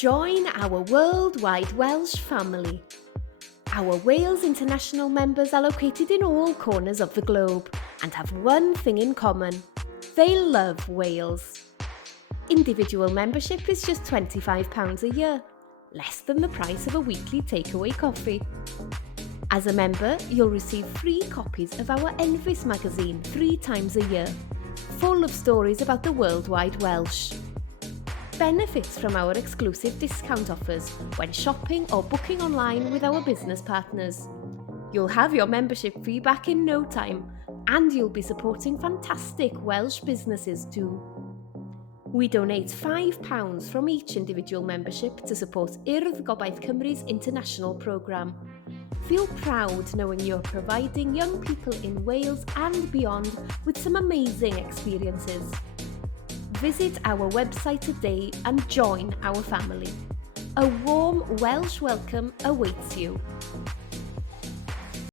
Join our worldwide Welsh family. Our Wales International members are located in all corners of the globe and have one thing in common. They love Wales. Individual membership is just £25 a year, less than the price of a weekly takeaway coffee. As a member, you'll receive free copies of our Envis magazine 3 times a year, full of stories about the worldwide Welsh. Benefits from our exclusive discount offers when shopping or booking online with our business partners. You'll have your membership fee back in no time, and you'll be supporting fantastic Welsh businesses too. We donate £5 from each individual membership to support Urdd Gobaith Cymru's international programme. Feel proud knowing you're providing young people in Wales and beyond with some amazing experiences. Visit our website today and join our family. A warm Welsh welcome awaits you.